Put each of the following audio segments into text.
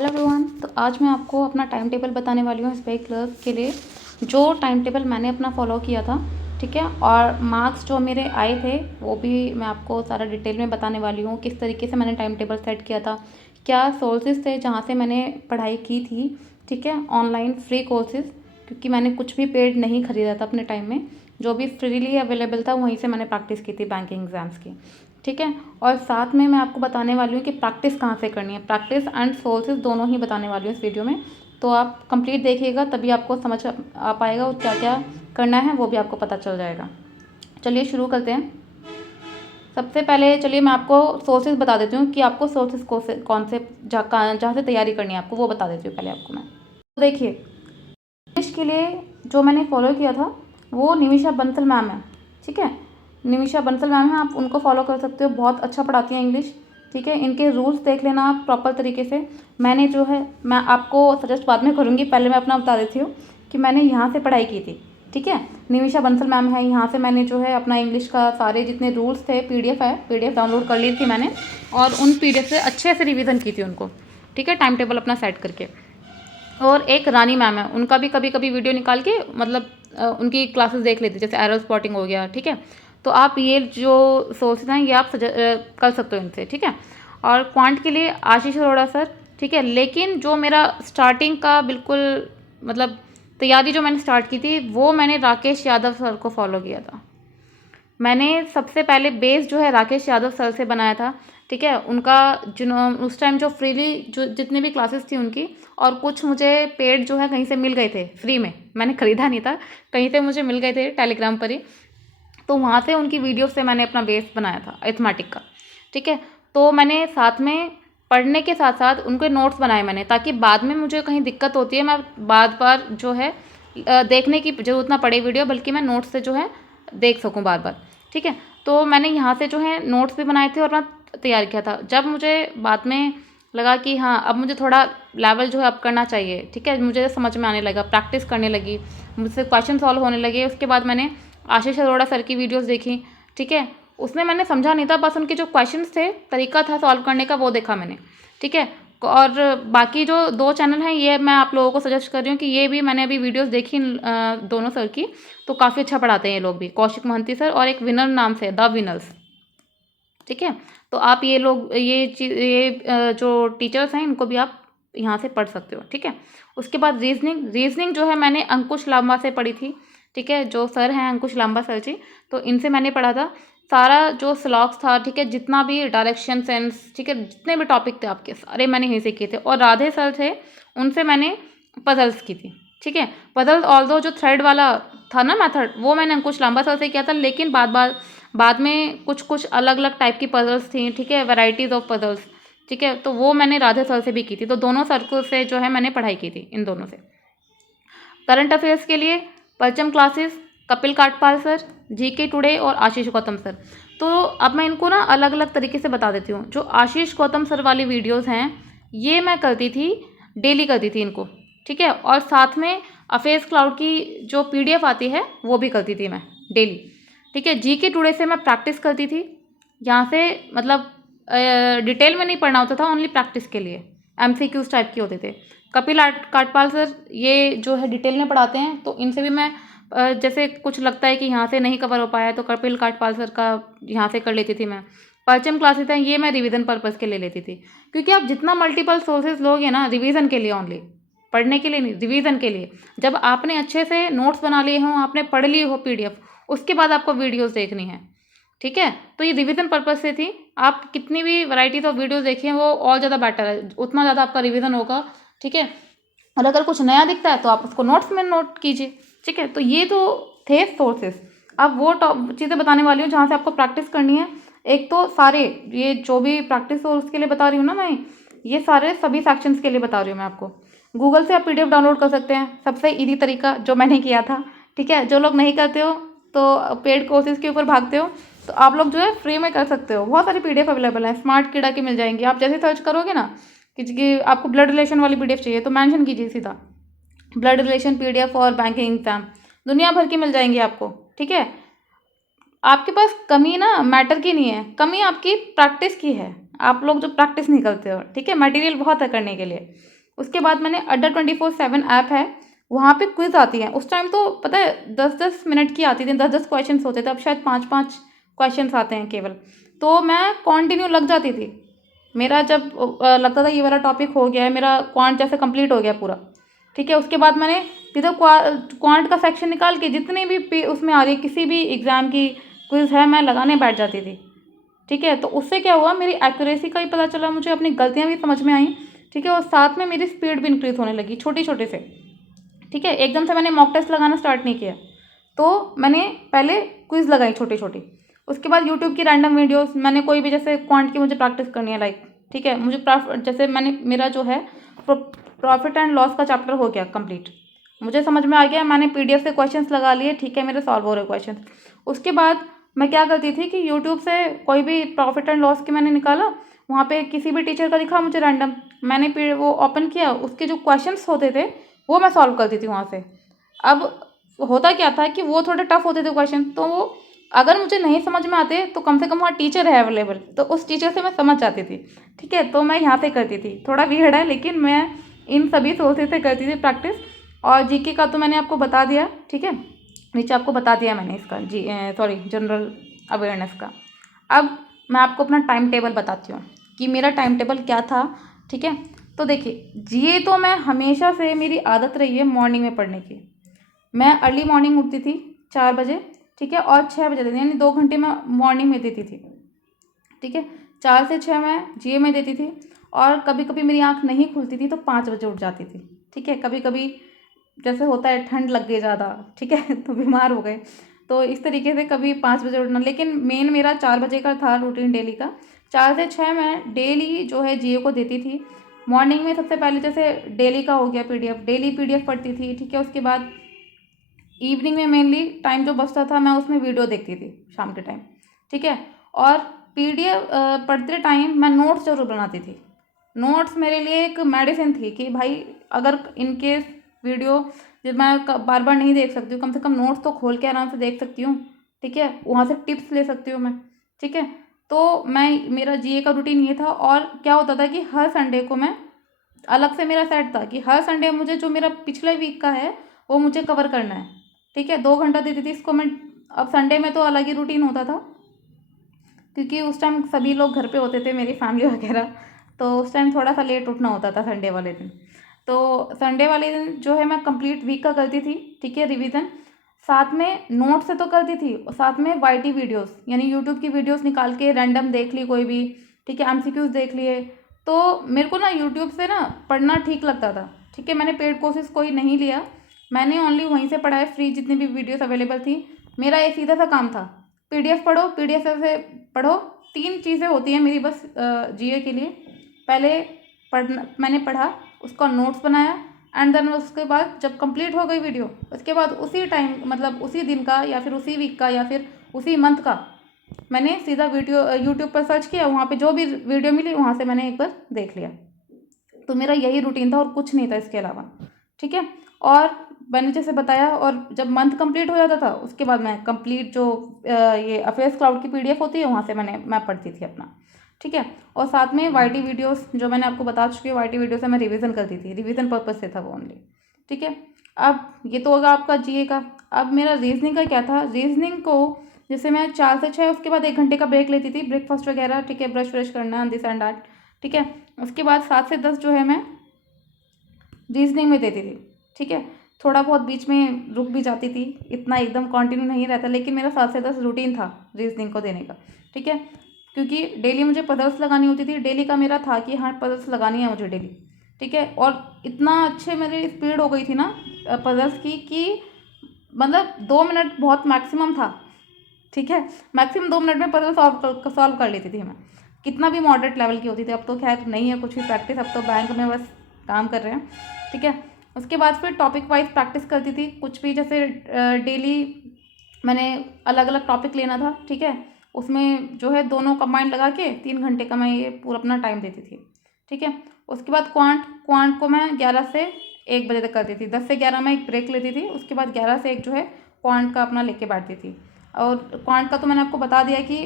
Hello everyone. तो आज मैं आपको अपना टाइम टेबल बताने वाली हूँ एसबीआई क्लर्क के लिए। जो टाइम टेबल मैंने अपना फॉलो किया था, ठीक है, और मार्क्स जो मेरे आए थे वो भी मैं आपको सारा डिटेल में बताने वाली हूँ। किस तरीके से मैंने टाइम टेबल सेट किया था, क्या सोर्सेज थे जहाँ से मैंने पढ़ाई की थी, ठीक है, ऑनलाइन फ्री कोर्सेज, क्योंकि मैंने कुछ भी पेड नहीं खरीदा था अपने टाइम में। जो भी फ्रीली अवेलेबल था वहीं से मैंने प्रैक्टिस की थी बैंकिंग एग्जाम्स की, ठीक है। और साथ में मैं आपको बताने वाली हूँ कि प्रैक्टिस कहाँ से करनी है। प्रैक्टिस एंड सोर्सेज दोनों ही बताने वाली हूँ इस वीडियो में। तो आप कंप्लीट देखिएगा तभी आपको समझ आ पाएगा और क्या क्या करना है वो भी आपको पता चल जाएगा। चलिए शुरू करते हैं। सबसे पहले चलिए मैं आपको सोर्सेज बता देती हूँ कि आपको सोर्सेज कौन से जहाँ से तैयारी करनी है आपको वो बता देती हूँ पहले आपको मैं। तो देखिए, इंग्लिश के लिए जो मैंने फॉलो किया था वो निमिषा बंसल मैम है, ठीक है। निमिषा बंसल मैम है, आप उनको फॉलो कर सकते हो, बहुत अच्छा पढ़ाती हैं इंग्लिश, ठीक है। इनके रूल्स देख लेना आप प्रॉपर तरीके से। मैंने जो है, मैं आपको सजेस्ट बाद में करूँगी, पहले मैं अपना बता देती हूँ कि मैंने यहाँ से पढ़ाई की थी, ठीक है। निमिषा बंसल मैम है, यहाँ से मैंने जो है अपना इंग्लिश का सारे जितने रूल्स थे, पीडीएफ है, पीडीएफ डाउनलोड कर ली थी मैंने, और उन पीडीएफ से अच्छे से रिवीजन की थी उनको, ठीक है, टाइम टेबल अपना सेट करके। और एक रानी मैम है, उनका भी कभी कभी वीडियो निकाल के मतलब उनकी क्लासेस देख लेती, जैसे एरो स्पॉटिंग हो गया, ठीक है। तो आप ये जो सोर्सेज हैं ये आप कर सकते हो इनसे, ठीक है। और क्वांट के लिए आशीष अरोड़ा सर, ठीक है। लेकिन जो मेरा स्टार्टिंग का बिल्कुल मतलब तैयारी जो मैंने स्टार्ट की थी वो मैंने राकेश यादव सर को फॉलो किया था। मैंने सबसे पहले बेस जो है राकेश यादव सर से बनाया था, ठीक है। उनका उस टाइम जो फ्रीली जो जितनी भी क्लासेस थी उनकी, और कुछ मुझे पेड जो है कहीं से मिल गए थे फ्री में, मैंने ख़रीदा नहीं था, कहीं से मुझे मिल गए थे टेलीग्राम पर ही। तो वहाँ से उनकी वीडियो से मैंने अपना बेस बनाया था अरिथमेटिक का, ठीक है। तो मैंने साथ में पढ़ने के साथ साथ उनके नोट्स बनाए मैंने, ताकि बाद में मुझे कहीं दिक्कत होती है मैं बार बार जो है देखने की जरूरत ना पड़े वीडियो, बल्कि मैं नोट्स से जो है देख सकूँ बार बार, ठीक है। तो मैंने यहाँ से जो है नोट्स भी बनाए थे और अपना तैयार किया था। जब मुझे बाद में लगा कि हाँ अब मुझे थोड़ा लेवल जो है अप करना चाहिए, ठीक है, मुझे समझ में आने लगा, प्रैक्टिस करने लगी, मुझसे क्वेश्चन सॉल्व होने लगे, उसके बाद मैंने आशीष अरोड़ा सर की वीडियोस देखी, ठीक है। उसमें मैंने समझा नहीं था, बस उनके जो क्वेश्चंस थे, तरीका था सॉल्व करने का, वो देखा मैंने, ठीक है। और बाकी जो दो चैनल हैं ये मैं आप लोगों को सजेस्ट कर रही हूँ कि ये भी मैंने अभी वीडियोस देखी दोनों सर की, तो काफ़ी अच्छा पढ़ाते हैं ये लोग भी, कौशिक महंती सर और एक विनर नाम से द विनर्स, ठीक है। तो आप ये लोग ये जो टीचर्स हैं इनको भी आप यहाँ से पढ़ सकते हो, ठीक है। उसके बाद रीजनिंग जो है मैंने अंकुश लांबा से पढ़ी थी, ठीक है, जो सर हैं अंकुश लांबा सर जी, तो इनसे मैंने पढ़ा था। सारा जो स्लॉग्स था, ठीक है, जितना भी डायरेक्शन सेंस, ठीक है, जितने भी टॉपिक थे आपके सारे मैंने यहीं से किए थे। और राधे सर थे, उनसे मैंने पजल्स की थी, ठीक है। पजल्स ऑल्दो जो थ्रेड वाला था ना मेथड, वो मैंने अंकुश लांबा सर से किया था, लेकिन बाद में कुछ कुछ अलग अलग टाइप की पजल्स थी, ठीक है, वैराइटीज़ ऑफ पजल्स, ठीक है, तो वो मैंने राधे सर से भी की थी। तो दोनों सर्कल से जो है मैंने पढ़ाई की थी इन दोनों से। करंट अफेयर्स के लिए Parcham classes, Kapil Katpal sir, GK today और आशीष गौतम सर। तो अब मैं इनको ना अलग अलग तरीके से बता देती हूँ। जो आशीष गौतम सर वाली वीडियोस हैं ये मैं करती थी, डेली करती थी इनको, ठीक है। और साथ में अफेयर्स क्लाउड की जो पीडीएफ आती है वो भी करती थी मैं डेली, ठीक है। जीके टुडे से मैं प्रैक्टिस करती थी, यहाँ से मतलब डिटेल में नहीं पढ़ना होता था, ओनली प्रैक्टिस के लिए एमसीक्यूज टाइप के होते थे। कपिल काटपाल सर ये जो है डिटेल में पढ़ाते हैं, तो इनसे भी मैं जैसे कुछ लगता है कि यहाँ से नहीं कवर हो पाया तो कपिल काटपाल सर का यहाँ से कर लेती थी मैं। परचम क्लासेस हैं ये मैं रिवीजन पर्पज़ के ले लेती थी, क्योंकि आप जितना मल्टीपल सोर्सेज लोगे ना रिवीजन के लिए, ओनली पढ़ने के लिए नहीं, रिवीजन के लिए, जब आपने अच्छे से नोट्स बना लिए हों, आपने पढ़ ली हो पीडीएफ, उसके बाद आपको वीडियोस देखनी है, ठीक है। तो ये रिवीजन पर्पज़ से थी। आप कितनी भी वैराइटीज ऑफ वीडियोस देखिए वो और ज़्यादा बेटर है, उतना ज़्यादा आपका रिवीजन होगा, ठीक है। और अगर कुछ नया दिखता है तो आप उसको नोट्स में नोट कीजिए, ठीक है। तो ये तो थे सोर्सेस। अब वो चीज़ें बताने वाली हूँ जहाँ से आपको प्रैक्टिस करनी है। एक तो सारे ये जो भी प्रैक्टिस हो उसके लिए बता रही हूँ ना मैं, ये सारे सभी सेक्शंस के लिए बता रही हूँ मैं आपको। गूगल से आप पीडीएफ डाउनलोड कर सकते हैं, सबसे ईजी तरीका जो मैंने किया था, ठीक है। जो लोग नहीं करते हो तो पेड कोर्सेज के ऊपर भागते हो, तो आप लोग जो है फ्री में कर सकते हो। बहुत सारी पीडीएफ अवेलेबल है, स्मार्ट कीड़ा की मिल जाएंगी। आप जैसे सर्च करोगे ना कि आपको ब्लड रिलेशन वाली पीडीएफ चाहिए तो मेंशन कीजिए सीधा ब्लड रिलेशन पीडीएफ और बैंकिंग एग्जाम, दुनिया भर की मिल जाएंगी आपको, ठीक है। आपके पास कमी ना मैटर की नहीं है, कमी आपकी प्रैक्टिस की है। आप लोग जो प्रैक्टिस नहीं करते हो, ठीक है। मटेरियल बहुत है करने के लिए। उसके बाद मैंने अड्डा 24/7 ऐप है, वहाँ पे क्विज आती है। उस टाइम तो पता है 10-10 मिनट की आती थी, 10-10 क्वेश्चंस होते थे, अब शायद 5-5 क्वेश्चंस आते हैं केवल। तो मैं कंटिन्यू लग जाती थी। मेरा जब लगता था ये वाला टॉपिक हो गया है, मेरा क्वांट जैसे कंप्लीट हो गया पूरा, ठीक है। उसके बाद मैंने सीधा क्वांट का सेक्शन निकाल के जितनी भी उसमें आ रही किसी भी एग्ज़ाम की क्विज़ है, मैं लगाने बैठ जाती थी, ठीक है। तो उससे क्या हुआ, मेरी एक्यूरेसी का भी पता चला, मुझे अपनी गलतियाँ भी समझ में आई, ठीक है। और साथ में मेरी स्पीड भी इंक्रीज़ होने लगी छोटे छोटे से, ठीक है। एकदम से मैंने मॉक टेस्ट लगाना स्टार्ट नहीं किया, तो मैंने पहले क्विज़ लगाई छोटी छोटी। उसके बाद यूट्यूब की रैंडम वीडियोस, मैंने कोई भी जैसे क्वांट की मुझे प्रैक्टिस करनी है लाइक, ठीक है। मुझे जैसे मैंने मेरा जो है प्रॉफिट एंड लॉस का चैप्टर हो गया कंप्लीट, मुझे समझ में आ गया, मैंने पीडीएफ से क्वेश्चंस लगा लिए, ठीक है, मेरे सॉल्व हो रहे क्वेश्चन। उसके बाद मैं क्या करती थी कि यूट्यूब से कोई भी प्रॉफिट एंड लॉस की मैंने निकाला, वहाँ पे किसी भी टीचर का दिखा मुझे रैंडम, मैंने वो ओपन किया, उसके जो क्वेश्चंस होते थे वो मैं सॉल्व करती थी वहाँ से। अब होता क्या था कि वो थोड़े टफ होते थे क्वेश्चन, तो वो अगर मुझे नहीं समझ में आते तो कम से कम वहाँ टीचर है अवेलेबल, तो उस टीचर से मैं समझ जाती थी, ठीक है। तो मैं यहाँ से करती थी, थोड़ा वियर्ड है लेकिन मैं इन सभी सोर्सेज से करती थी प्रैक्टिस। और जीके का तो मैंने आपको बता दिया, ठीक है, नीचे आपको बता दिया मैंने इसका जनरल अवेयरनेस का। अब मैं आपको अपना टाइम टेबल बताती हूँ कि मेरा टाइम टेबल क्या था, ठीक है। तो देखिए, ये तो मैं हमेशा से मेरी आदत रही है मॉर्निंग में पढ़ने की। मैं अर्ली मॉर्निंग उठती थी 4 बजे, ठीक है, और 6 बजे देती, यानी 2 घंटे मैं मॉर्निंग में देती थी, ठीक है। 4 से 6 मैं जीए में देती थी, और कभी कभी मेरी आँख नहीं खुलती थी तो 5 बजे उठ जाती थी, ठीक है। कभी कभी जैसे होता है ठंड लग गई ज़्यादा, ठीक है, तो बीमार हो गए, तो इस तरीके से कभी 5 बजे उठना, लेकिन मेन मेरा 4 बजे का था रूटीन डेली का। 4 से 6 मैं डेली जो है जीए को देती थी। मॉर्निंग में सबसे पहले जैसे डेली का हो गया पीडीएफ, डेली पीडीएफ पढ़ती थी, ठीक है। उसके बाद इवनिंग में मेनली टाइम जो बचता था मैं उसमें वीडियो देखती थी शाम के टाइम, ठीक है। और पीडीएफ पढ़ते टाइम मैं नोट्स जरूर बनाती थी। नोट्स मेरे लिए एक मेडिसिन थी कि भाई अगर इनकेस वीडियो जब मैं बार बार नहीं देख सकती हूँ, कम से कम नोट्स तो खोल के आराम से देख सकती हूँ, ठीक है, वहाँ से टिप्स ले सकती हूँ मैं, ठीक है। तो मैं मेरा जीए का रूटीन ये था। और क्या होता था कि हर संडे को मैं अलग से मेरा सेट था कि हर संडे मुझे जो मेरा पिछले वीक का है वो मुझे कवर करना है, ठीक है। 2 घंटा देती थी इसको मैं। अब संडे में तो अलग ही रूटीन होता था क्योंकि उस टाइम सभी लोग घर पे होते थे, मेरी फैमिली वगैरह, तो उस टाइम थोड़ा सा लेट उठना होता था संडे वाले दिन। तो संडे वाले दिन जो है मैं कंप्लीट वीक का करती थी, ठीक है, रिवीजन। साथ में नोट से तो करती थी, और साथ में वाईटी वीडियोस यानी यूट्यूब की वीडियोस निकाल के रैंडम देख ली कोई भी, ठीक है, एमसीक्यूज देख लिए। तो मेरे को ना यूट्यूब से ना पढ़ना ठीक लगता था, ठीक है। मैंने पेड कोर्सेज कोई नहीं लिया, मैंने ओनली वहीं से पढ़ा है, फ्री जितनी भी वीडियोस अवेलेबल थी। मेरा एक सीधा सा काम था, पीडीएफ पढ़ो, पीडीएफ से पढ़ो। 3 चीज़ें होती हैं मेरी बस जीए के लिए। पहले पढ़ना, मैंने पढ़ा, उसका नोट्स बनाया, एंड देन उसके बाद जब कंप्लीट हो गई वीडियो, उसके बाद उसी टाइम मतलब उसी दिन का या फिर उसी वीक का या फिर उसी मंथ का मैंने सीधा वीडियो यूट्यूब पर सर्च किया, वहाँ पे जो भी वीडियो मिली वहाँ से मैंने एक बार देख लिया। तो मेरा यही रूटीन था और कुछ नहीं था इसके अलावा, ठीक है। और मैंने जैसे बताया, और जब मंथ कंप्लीट हो जाता था उसके बाद मैं कंप्लीट जो ये अफेयर्स क्लाउड की पीडीएफ होती है वहाँ से मैं पढ़ती थी अपना, ठीक है। और साथ में वाईटी वीडियोस जो मैंने आपको बता चुकी हूँ, वाईटी वीडियो से मैं रिवीजन करती थी, रिवीजन पर्पज से था वो ओनली, ठीक है। अब ये तो होगा आपका जीए का। अब मेरा रीजनिंग का क्या था, रीजनिंग को जैसे मैं 4 से 6 उसके बाद 1 घंटे का ब्रेक लेती थी, ब्रेकफास्ट वगैरह, ठीक है, ब्रश व्रश करना, दिस एंड दैट, ठीक है। उसके बाद 7 से 10 जो है मैं रीजनिंग में देती थी, ठीक है। थोड़ा बहुत बीच में रुक भी जाती थी, इतना एकदम कंटिन्यू नहीं रहता, लेकिन मेरा 7 से 10 रूटीन था रीजनिंग को देने का, ठीक है। क्योंकि डेली मुझे पजल्स लगानी होती थी, डेली का मेरा था कि हाँ पजल्स लगानी है मुझे डेली, ठीक है। और इतना अच्छे मेरी स्पीड हो गई थी ना पजल्स की कि मतलब 2 मिनट बहुत मैक्सिमम था, ठीक है। मैक्सिमम 2 मिनट में पजल सॉल्व कर लेती थी मैं, कितना भी मॉडरेट लेवल की होती थी। अब तो खैर नहीं है कुछ भी प्रैक्टिस, अब तो बैंक में बस काम कर रहे हैं, ठीक है। उसके बाद फिर टॉपिक वाइज प्रैक्टिस करती थी, कुछ भी जैसे डेली मैंने अलग अलग टॉपिक लेना था, ठीक है। उसमें जो है दोनों कंबाइंड लगा के 3 घंटे का मैं ये पूरा अपना टाइम देती थी, ठीक है। उसके बाद क्वांट को मैं 11 से 1 बजे तक करती थी, 10 से 11 मैं एक ब्रेक लेती थी, उसके बाद 11 से 1 जो है क्वांट का अपना लेके बैठती थी। और क्वांट का तो मैंने आपको बता दिया कि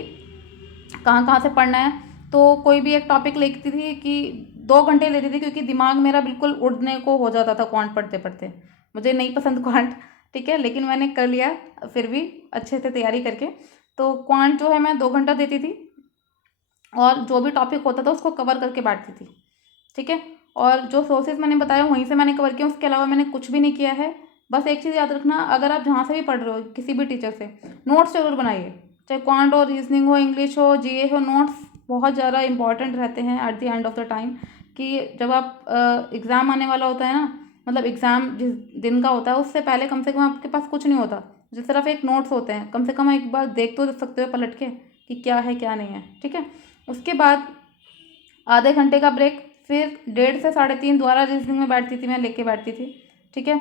कहाँ कहाँ से पढ़ना है, तो कोई भी एक टॉपिक लिखती थी कि 2 घंटे लेती थी, क्योंकि दिमाग मेरा बिल्कुल उड़ने को हो जाता था क्वांट पढ़ते पढ़ते। मुझे नहीं पसंद क्वांट, ठीक है, लेकिन मैंने कर लिया फिर भी अच्छे से तैयारी करके। तो क्वांट जो है मैं 2 घंटा देती थी, और जो भी टॉपिक होता था उसको कवर करके बैठती थी, ठीक है। और जो सोर्सेज मैंने बताया वहीं से मैंने कवर किया, उसके अलावा मैंने कुछ भी नहीं किया है। बस एक चीज़ याद रखना, अगर आप जहाँ से भी पढ़ रहे हो किसी भी टीचर से, नोट्स जरूर बनाइए। चाहे क्वांट हो, रीजनिंग हो, इंग्लिश हो, जीए हो, नोट्स बहुत ज़्यादा इंपॉर्टेंट रहते हैं at the end of the time. कि जब आप एग्ज़ाम आने वाला होता है ना, मतलब एग्ज़ाम जिस दिन का होता है उससे पहले कम से कम आपके पास कुछ नहीं होता, जिस सिर्फ एक नोट्स होते हैं। कम से कम एक बार देख तो सकते हो पलट के कि क्या है क्या नहीं है, ठीक है। उसके बाद आधे घंटे का ब्रेक, फिर 1:30 से 3:30 दोबारा रीजनिंग में बैठती थी, मैं लेके बैठती थी, ठीक है।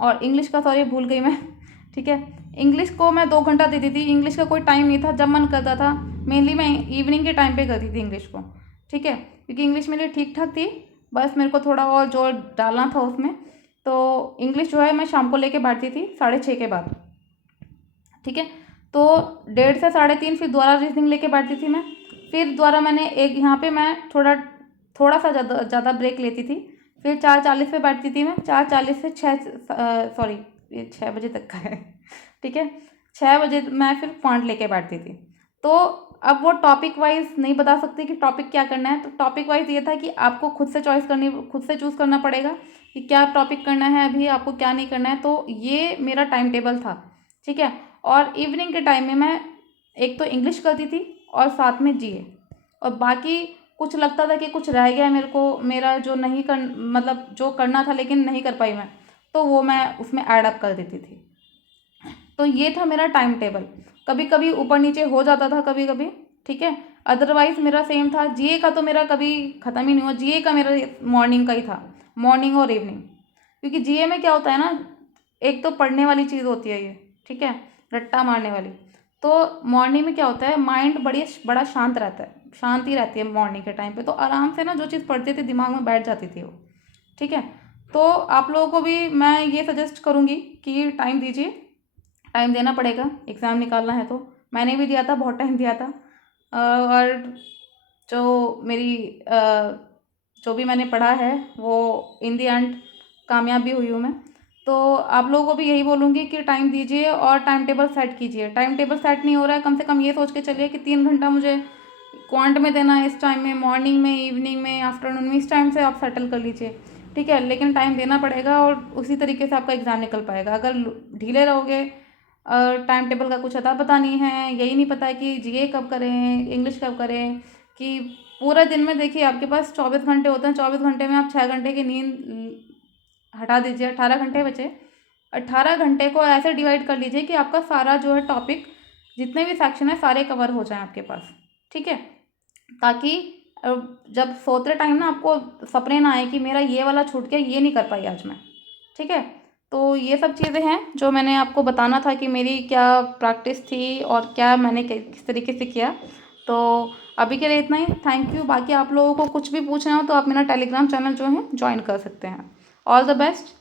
और इंग्लिश का, सॉरी भूल गई मैं, ठीक है। इंग्लिश को मैं 2 घंटा देती थी। इंग्लिश का कोई टाइम नहीं था, जब मन करता था। मेनली मैं इवनिंग के टाइम पे करती थी इंग्लिश को, ठीक है, क्योंकि इंग्लिश मेरी ठीक ठाक थी। बस मेरे को थोड़ा और जोर डालना था उसमें। तो इंग्लिश जो है मैं शाम को लेके बैठती थी 6:30 के बाद, ठीक है। तो 1:30 से 3:30 फिर दोबारा रीजनिंग लेके बैठती थी मैं। फिर दोबारा मैंने एक यहाँ पे मैं थोड़ा थोड़ा सा ज़्यादा ज़्यादा ब्रेक लेती थी। फिर 4:40 पे बैठती थी मैं, 4:40 से 6, सॉरी ये 6 बजे तक का है, ठीक है। 6 बजे मैं फिर पॉइंट लेके बैठती थी। तो अब वो टॉपिक वाइज नहीं बता सकती कि टॉपिक क्या करना है। तो टॉपिक वाइज ये था कि आपको खुद से चॉइस करनी, खुद से चूज़ करना पड़ेगा कि क्या टॉपिक करना है अभी, आपको क्या नहीं करना है। तो ये मेरा टाइम टेबल था, ठीक है। और इवनिंग के टाइम में मैं एक तो इंग्लिश करती थी और साथ में जीए, और बाकी कुछ लगता था कि कुछ रह गया मेरे को, मेरा जो नहीं कर, मतलब जो करना था लेकिन नहीं कर पाई मैं, तो वो मैं उसमें ऐड अप कर देती थी। तो ये था मेरा टाइम टेबल। कभी कभी ऊपर नीचे हो जाता था, कभी कभी, ठीक है। अदरवाइज मेरा सेम था। जीए का तो मेरा कभी ख़त्म ही नहीं हुआ। जीए का मेरा मॉर्निंग का ही था, मॉर्निंग और इवनिंग। क्योंकि जीए में क्या होता है ना, एक तो पढ़ने वाली चीज़ होती है ये, ठीक है, रट्टा मारने वाली। तो मॉर्निंग में क्या होता है, माइंड बड़ा शांत रहता है, शांति रहती है मॉर्निंग के टाइम पे। तो आराम से ना जो चीज़ पढ़ती थी दिमाग में बैठ जाती थी वो, ठीक है। तो आप लोगों को भी मैं ये सजेस्ट करूँगी कि टाइम दीजिए, टाइम देना पड़ेगा, एग्ज़ाम निकालना है तो। मैंने भी दिया था, बहुत टाइम दिया था। और जो मेरी जो भी मैंने पढ़ा है वो इन दी एंड कामयाब भी हुई हूँ मैं। तो आप लोगों को भी यही बोलूँगी कि टाइम दीजिए और टाइम टेबल सेट कीजिए। टाइम टेबल सेट नहीं हो रहा है, कम से कम ये सोच के चलिए कि 3 घंटा मुझे क्वांट में देना है, इस टाइम में, मॉर्निंग में, इवनिंग में, आफ्टरनून में, इस टाइम से आप सेटल कर लीजिए, ठीक है। लेकिन टाइम देना पड़ेगा और उसी तरीके से आपका एग्ज़ाम निकल पाएगा। अगर ढीले रहोगे, टाइम टेबल का कुछ अता पता नहीं है, यही नहीं पता है कि जीए कब करें, इंग्लिश कब करें, कि पूरा दिन में देखिए आपके पास 24 घंटे होते हैं। 24 घंटे में आप 6 घंटे की नींद हटा दीजिए, 18 घंटे बचे। 18 घंटे को ऐसे डिवाइड कर लीजिए कि आपका सारा जो है टॉपिक, जितने भी सेक्शन है सारे कवर हो जाएं आपके पास, ठीक है। ताकि जब सोते टाइम ना आपको सपने ना आए कि मेरा ये वाला छूट गया, ये नहीं कर पाई आज मैं, ठीक है। तो ये सब चीज़ें हैं जो मैंने आपको बताना था कि मेरी क्या प्रैक्टिस थी और क्या मैंने किस तरीके से किया। तो अभी के लिए इतना ही, थैंक यू। बाकी आप लोगों को कुछ भी पूछना हो तो आप मेरा टेलीग्राम चैनल जो है ज्वाइन कर सकते हैं। All the best.